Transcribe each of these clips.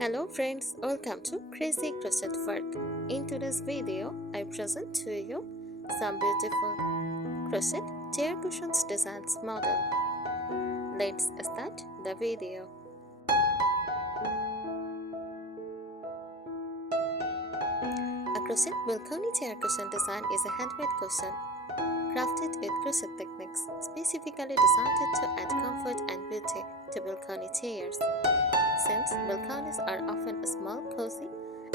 Hello friends, welcome to Crazy Crochet Work. In today's video, I present to you some beautiful crochet chair cushions designs model. Let's start the video. A crochet balcony chair cushion design is a handmade cushion crafted with crochet techniques specifically designed to add comfort and beauty to balcony chairs. Since balconies are often small, cozy,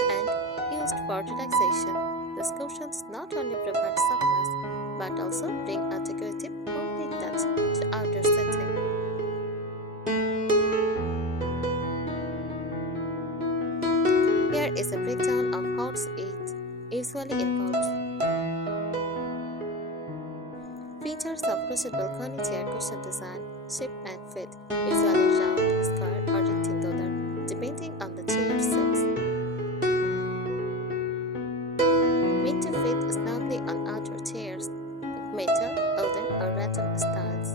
and used for relaxation, these cushions not only provide softness but also bring a decorative, homely touch to outdoor setting. Here is a breakdown of how it usually involves. Features of crochet balcony chair cushion design, shape and fit, usually round, square, or rectangular, depending on the chair size. Made to fit snugly on outdoor chairs, with metal, wooden, or rattan styles.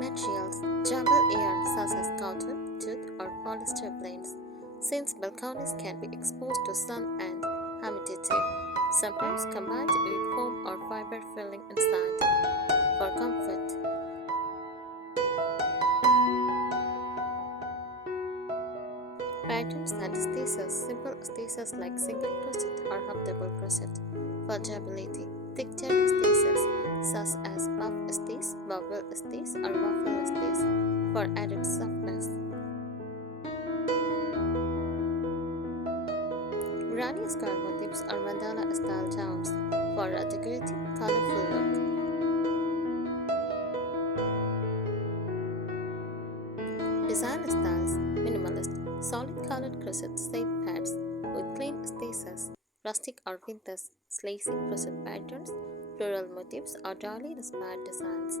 Materials: jumble yarn such as cotton, jute, or polyester blends, since balconies can be exposed to sun and humidity, sometimes combined with foam or fiber filling inside for comfort. Patterns and stitches: simple stitches like single crochet or half double crochet. For durability: textured stitches such as puff stitch, bubble stitch, or waffle stitch for added softness. Granny square motifs or mandala style charms for a decorative, colorful look. Design styles: minimalist, solid colored crochet set pads with clean stitches, rustic or vintage slacy crochet patterns, floral motifs, or darling inspired designs.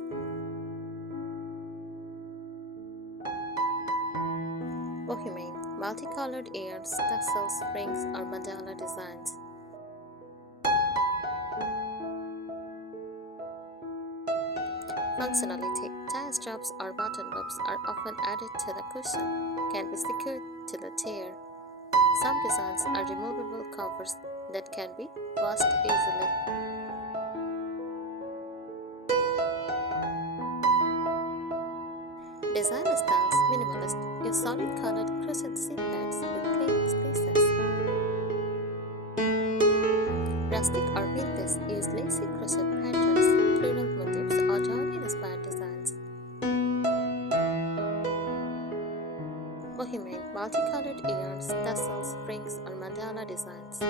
Bohemian, multicolored ears, tassels, rings, or mandala designs. Functionality: tie straps or button loops are often added to the cushion, can be secured to the chair. Some designs are removable covers that can be washed easily. Design styles: minimalist, use solid colored crochet seat pads with clean stitches. Rustic or vintage, use lacy crochet patterns, floral motifs, or darling inspired designs. Bohemian, multicolored ears, tassels, rings, or mandala designs.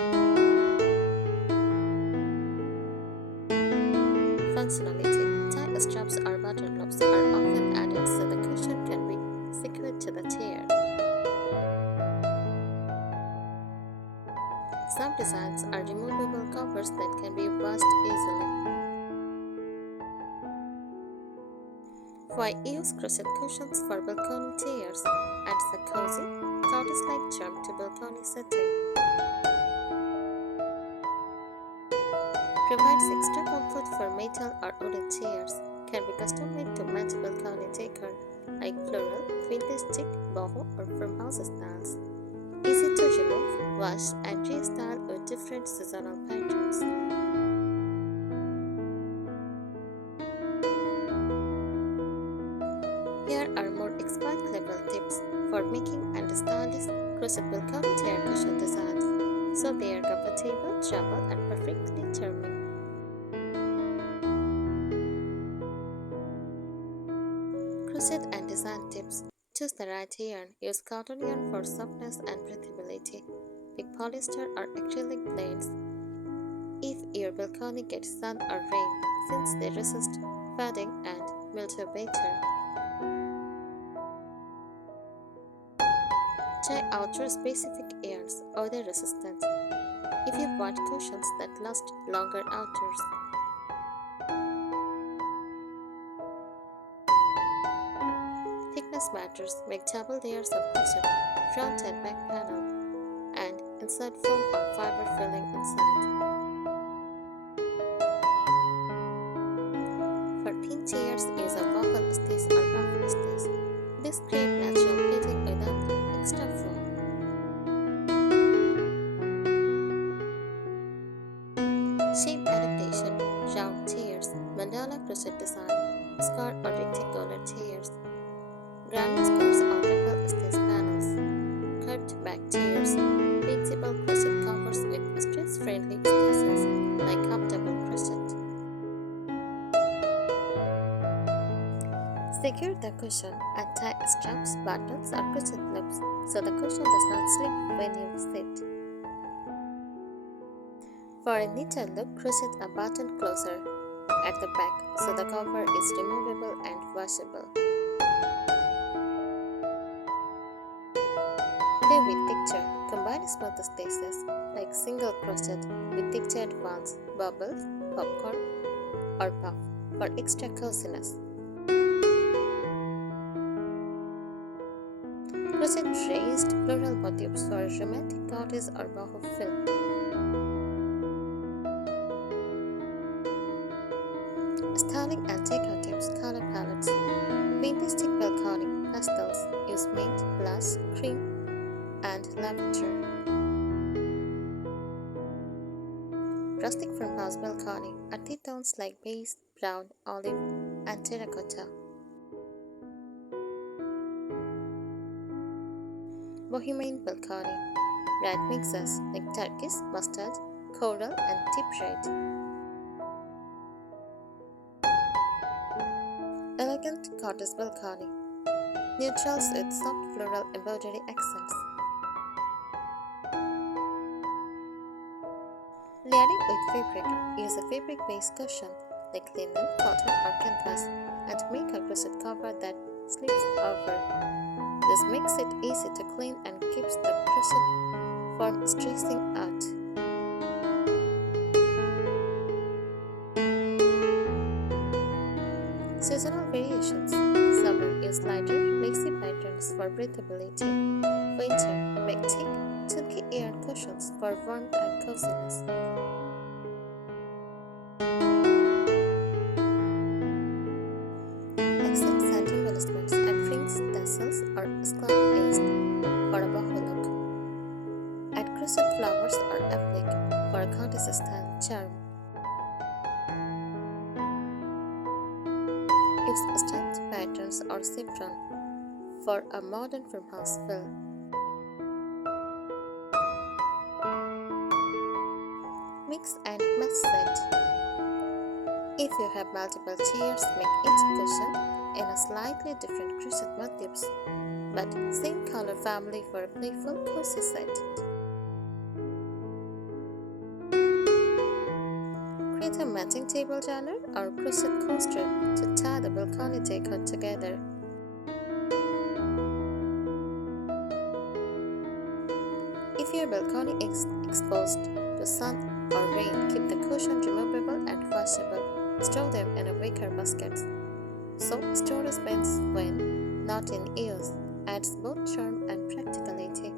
Functionality: tie straps or button loops are often added so the cushion can be secured to the chair. Some designs are removable covers that can be washed easily. Why use crochet cushions for balcony chairs? Adds a cozy, tortoise-like charm to balcony setting. Provides extra comfort for metal or wooden chairs. Can be custom-made to match balcony decor like floral, vintage chic, boho, or farmhouse styles. Easy to remove, wash, and restyle with different seasonal patterns. Here are more expert-level tips for making and stylish crochet balcony chair cushion designs, so they are comfortable, durable, and perfectly charming. Crochet and design tips: choose the right yarn. Use cotton yarn for softness and breathability. Pick polyester or acrylic blends if your balcony gets sun or rain, since they resist fading and mildew better. Try outdoor-specific yarns or their resistance if you want cushions that last longer outdoors. Thickness matters. Make double layers of cushion, front and back panel, and insert foam or fiber filling inside. For thin chairs, use a waffle stitch or puff stitch. This creates natural pleating without extra foam. Shape adaptation, round tiers, mandala crochet design, square or rectangular tiers, granny squares or ripple stitch panels, curved back tiers, flexible crochet covers with stress-friendly stitches like comfortable crochet. Secure the cushion and tie straps, buttons or crochet loops so the cushion does not slip when you sit. For a neater look, crochet a button closer at the back so the cover is removable and washable. Play with texture. Combine smooth stitches like single crochet with textured ones, bubbles, popcorn, or puff for extra coziness. Crochet raised floral motifs for romantic cottage or boho fill. Styling and decor tips, color palettes. Vintage balcony pastels use mint, blush, cream, and lavender. Rustic farmhouse balcony, earthy tones like beige, brown, olive, and terracotta. Bohemian balcony, bright mixes like turquoise, mustard, coral, and deep red. Elegant cottage balcony, neutrals with soft floral embroidery accents. Layering with fabric, use a fabric-based cushion like linen, cotton, or canvas and make a crochet cover that slips over. This makes it easy to clean and keeps the crochet from stressing out. Seasonal variations. Summer, use lighter, lacy patterns for breathability. Winter, make thick, silky yarn cushions for warmth and coziness. Accent sand embellishments and rings, tassels, or scallop paste for a boho look. Add crochet flowers or applique for a cottage-style charm. Use stamped patterns or saffron for a modern farmhouse feel. Mix and match set. If you have multiple tiers, make each cushion in a slightly different crochet motifs, but same color family for a playful cozy set. Create a matching table runner or crochet coaster to tie the balcony decor together. If your balcony is exposed to sun or rain, keep the cushion removable and washable. Store them in a wicker baskets. So storage bins when not in use adds both charm and practicality.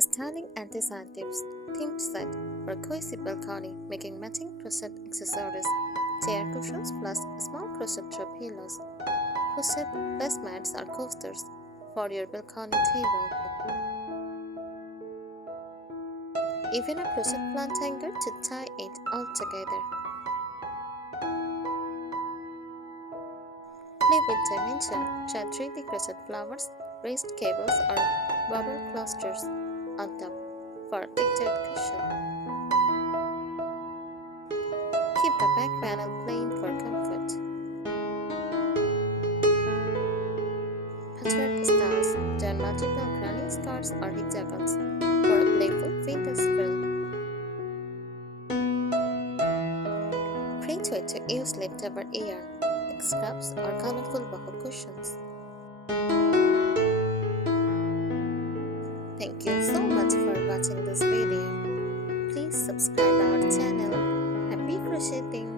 Styling and design tips. Themed set for cozy balcony, making matching crochet accessories, chair cushions plus small crochet throw pillows, crochet placemats or coasters for your balcony table. Even a crochet plant hanger to tie it all together. Play with dimension. Try 3D crochet flowers, raised cables, or bubble clusters on top for a textured cushion. Keep the back panel plain for comfort. Patchwork styles. Join multiple granny scarves or hexagons for a playful vintage feel. Great way to use leftover yarn like scraps or colorful boho cushions. Thank you so much for watching this video. Please subscribe our channel. Happy crocheting!